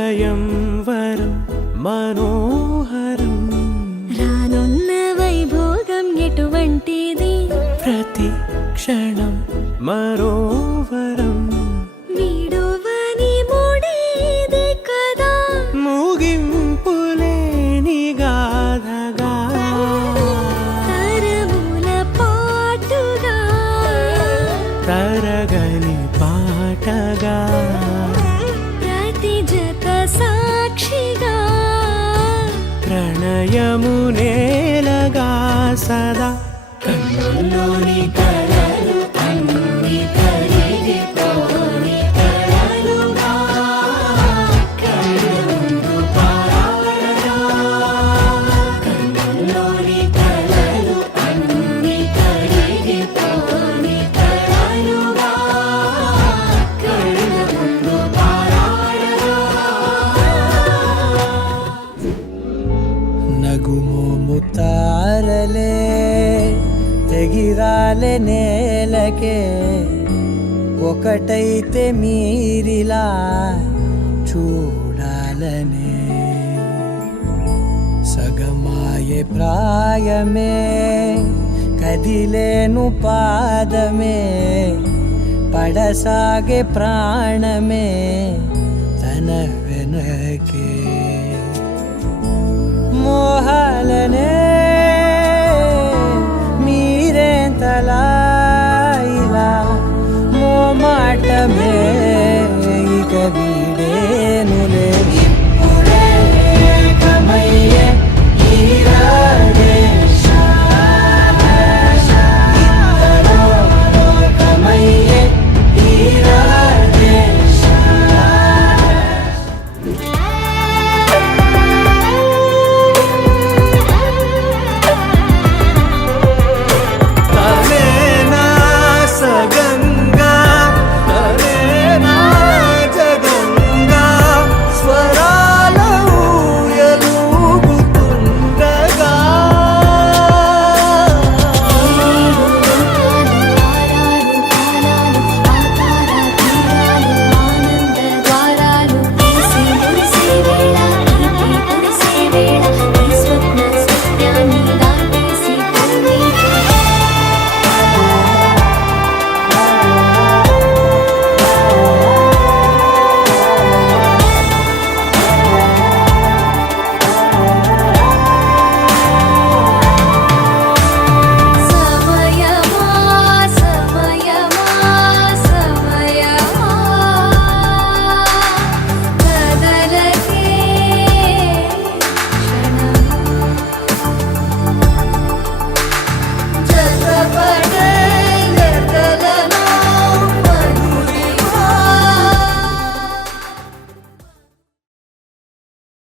స్వయంవరం మనోహరం రానున్న వైభోగం ఎటువంటిది ప్రతి క్షణం మరోవరం వీడువని మూడేది కదా ముగింపులేని గాథగా తరముల పాటుగా తరగని పాటగా ప్రతి జత సాక్షిగా ప్రణయము నేలగా సదా కన్నుల్లోని కలలు అన్ని కరిగిపోని కలలుగా కళ్ళముందు పారాడగా కన్నుల్లోని కలలు అన్ని కరిగిపోని కలలుగా కళ్ళముందు పారాడగా నగుమోము తారలే తెగిరాలే నేలకే ఒకటైతే మీరిలా చూడాలనే సగమాయే ప్రాయమే కదిలేను పాదమే పడసాగే ప్రాణమే తన వెనకే మోహాలనే మీరేంతలా ఇలా మోమాటమే